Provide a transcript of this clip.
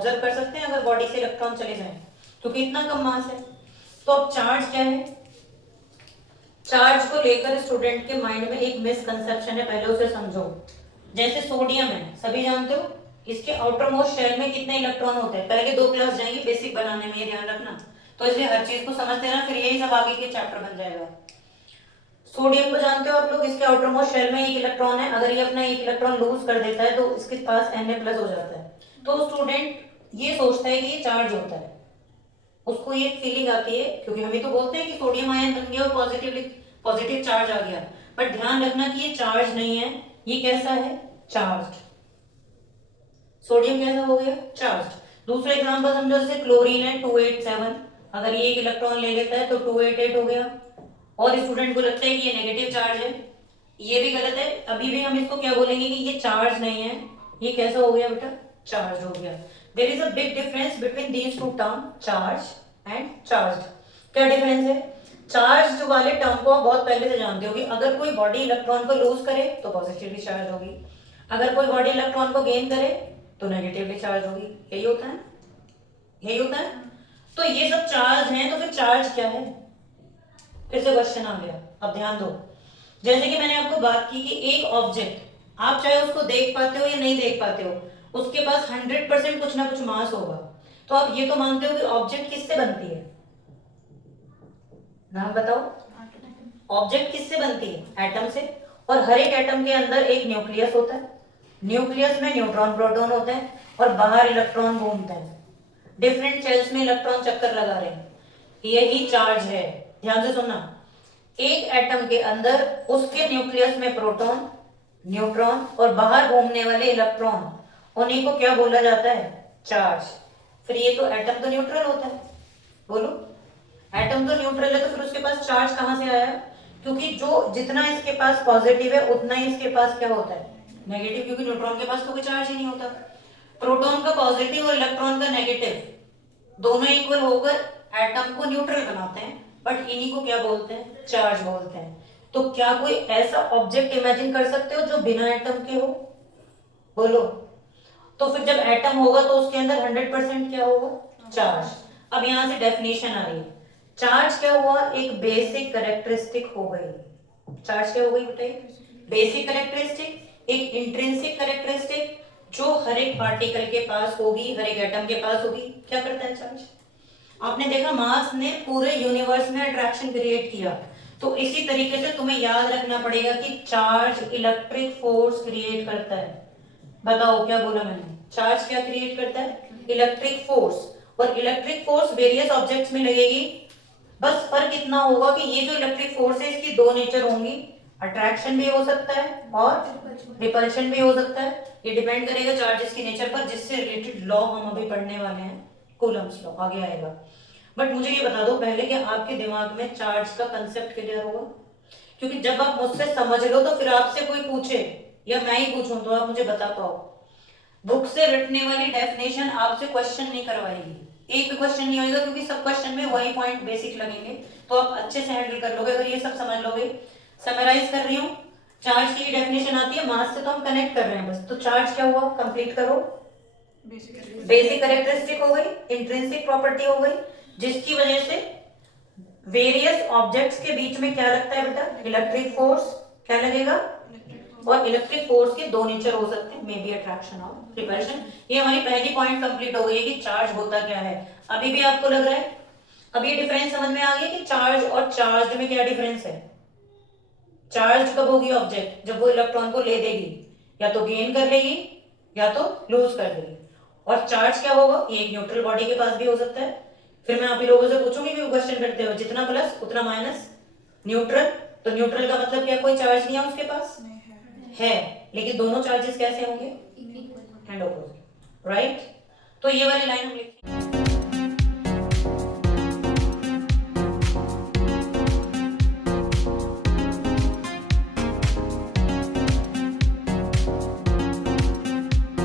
Observe कर सकते हैं अगर बॉडी से इलेक्ट्रॉन चले जाएं, क्योंकि इतना कम मास है। तो अब चार्ज क्या है? चार्ज को लेकर स्टूडेंट के माइंड में एक मिसकंसेप्शन है, पहले उसे समझो। जैसे सोडियम है, सभी जानते हो, इसके आउटर मोस्ट शेल में कितने इलेक्ट्रॉन होते हैं? पहले 2 क्लास जाएंगे बेसिक बनाने में, ये ध्यान रखना। तो इसलिए हर चीज को समझते रहना, फिर यही सब आगे के चैप्टर बन जाएगा। सोडियम को जानते हो आप लोग, इसके आउटर मोस्ट शेल में 1 इलेक्ट्रॉन है, अगर ये अपना 1 इलेक्ट्रॉन लूज कर देता है तो इसके पास Na+ हो जाता है। तो स्टूडेंट ये सोचता है कि ये चार्ज होता है, उसको ये फीलिंग आती है, क्योंकि हम ही तो बोलते हैं कि सोडियम आयन बन गया और पॉजिटिव चार्ज आ गया। बट ध्यान रखना कि ये चार्ज नहीं है, ये कैसा है? चार्ज्ड। सोडियम कैसा हो गया? चार्ज्ड। दूसरा एग्जांपल समझो, जैसे क्लोरीन है 287, अगर ये 1 इलेक्ट्रॉन ले लेता है तो 288 हो गया, और स्टूडेंट को लगता है कि ये नेगेटिव चार्ज है। ये भी गलत है, अभी भी हम इसको क्या बोलेंगे कि ये चार्ज नहीं है, ये कैसा हो गया बेटा? चार्ज हो गया। There is a big difference between these two term, charge and charged. क्या डिफरेंस है? चार्ज वाले टर्म को आप बहुत पहले से जानते हो कि अगर कोई बॉडी इलेक्ट्रॉन को लूज करे तो पॉजिटिवली चार्ज होगी, अगर कोई बॉडी इलेक्ट्रॉन को गेन करे तो नेगेटिवली चार्ज होगी। यही होता है, यही होता है। तो ये सब चार्ज हैं, तो फिर चार्ज क्या है? फिर से क्वेश्चन आ गया, अब ध्यान दो। जैसे कि मैंने आपको बात की कि एक ऑब्जेक्ट, आप चाहे उसको देख पाते हो या नहीं देख पाते हो, उसके पास 100% कुछ ना कुछ मास होगा। तो आप ये तो मानते हो कि ऑब्जेक्ट किससे बनती है? नाम बताओ। ऑब्जेक्ट किससे बनती है? एटम से। और हर एक एटम के अंदर एक न्यूक्लियस होता है, न्यूक्लियस में न्यूट्रॉन प्रोटॉन होते हैं और बाहर इलेक्ट्रॉन घूमते हैं, डिफरेंट शेल्स में इलेक्ट्रॉन चक्कर लगा रहे हैं, यही चार्ज है। ध्यान से सुनना, एक एटम के अंदर उसके न्यूक्लियस में प्रोटॉन, न्यूट्रॉन और बाहर घूमने वाले इलेक्ट्रॉन, उन्हीं को क्या बोला जाता है? चार्ज। फिर ये तो एटम तो न्यूट्रल होता है, बोलो, एटम तो न्यूट्रल है, तो फिर उसके पास चार्ज कहां से आया? क्योंकि जो जितना इसके पास पॉजिटिव है उतना ही इसके पास क्या होता है? नेगेटिव, क्योंकि न्यूट्रॉन के पास तो कोई चार्ज ही नहीं होता। प्रोटॉन का पॉजिटिव और इलेक्ट्रॉन का नेगेटिव दोनों इक्वल होकर एटम को न्यूट्रल बनाते हैं, बट इन्हीं को क्या बोलते हैं? चार्ज बोलते हैं। तो क्या कोई ऐसा ऑब्जेक्ट इमेजिन कर सकते हो जो बिना एटम के हो? बोलो। तो फिर जब एटम होगा तो उसके अंदर 100% क्या होगा? चार्ज। अब यहां से डेफिनेशन आ रही है, चार्ज क्या हुआ? एक बेसिक कैरेक्टरिस्टिक हो गई। चार्ज क्या हो गई बेटा? बेसिक कैरेक्टरिस्टिक, एक इंट्रिंसिक कैरेक्टरिस्टिक जो हर एक पार्टिकल के पास होगी, हर एक एटम के पास होगी। क्या करता है चार्ज? आपने देखा मास ने पूरे यूनिवर्स में अट्रैक्शन क्रिएट किया, तो इसी तरीके से तुम्हें याद रखना पड़ेगा कि चार्ज इलेक्ट्रिक फोर्स क्रिएट करता है। बताओ क्या बोला मैंने? चार्ज क्या क्रिएट करता है? Electric force. और इलेक्ट्रिक फोर्स वेरियस ऑब्जेक्ट्स में लगेगी, बस फर्क इतना होगा कि ये जो इलेक्ट्रिक फोर्स है इसकी 2 नेचर होंगी, अट्रैक्शन भी हो सकता है और रिपल्शन भी हो सकता है। ये डिपेंड करेगा चार्जेस की नेचर पर, जिससे रिलेटेड लॉ हम अभी पढ़ने वाले हैं, कूलम्स लॉ आगे आएगा। बट मुझे ये बता दो पहले कि आपके दिमाग में चार्ज का कंसेप्ट क्लियर होगा, क्योंकि जब आप मुझसे समझ लो तो फिर आपसे कोई पूछे या मैं ही पूछूं तो आप मुझे बता पाओ। बुक से रटने वाली डेफिनेशन आपसे क्वेश्चन नहीं करवाएगी, एक भी क्वेश्चन नहीं होगा, क्योंकि सब क्वेश्चन में वही पॉइंट बेसिक लगेंगे, तो आप अच्छे से हैंडल कर लोगे अगर ये सब समझ लोगे। समराइज कर रही हूँ, चार्ज की डेफिनेशन आती है, मास से तो हम कनेक्ट कर रहे हैं बस, तो चार्ज क्या हुआ? कंप्लीट करो। बेसिक कैरेक्टरिस्टिक हो गई, इंट्रिंसिक प्रॉपर्टी हो गई, जिसकी वजह से वेरियस ऑब्जेक्ट्स के बीच में क्या लगता है बेटा? Electric force. क्या लगेगा? और इलेक्ट्रिक फोर्स के 2 नेचर हो सकते हैं, मे बी अट्रैक्शन और रिपल्शन। ये हमारी पहली पॉइंट कंप्लीट हो गई है कि चार्ज होता क्या है। अभी भी आपको लग रहा है? अब ये डिफरेंस समझ में आ गया कि चार्ज और चार्ज में क्या डिफरेंस है? चार्ज कब होगी ऑब्जेक्ट? जब वो इलेक्ट्रॉन को ले देगी, या तो गेन कर लेगी या तो लूज कर लेगी। और चार्ज क्या होगा? ये एक न्यूट्रल बॉडी के पास भी हो सकता है। फिर मैं आप ही लोगों से पूछूंगी कि क्वेश्चन करते हो, जितना प्लस उतना माइनस, न्यूट्रल। तो न्यूट्रल का मतलब क्या? कोई चार्ज नहीं है उसके पास? है, लेकिन दोनों चार्जेस कैसे होंगे? And opposite, right? तो ये वाली लाइन हम लिखेंगे।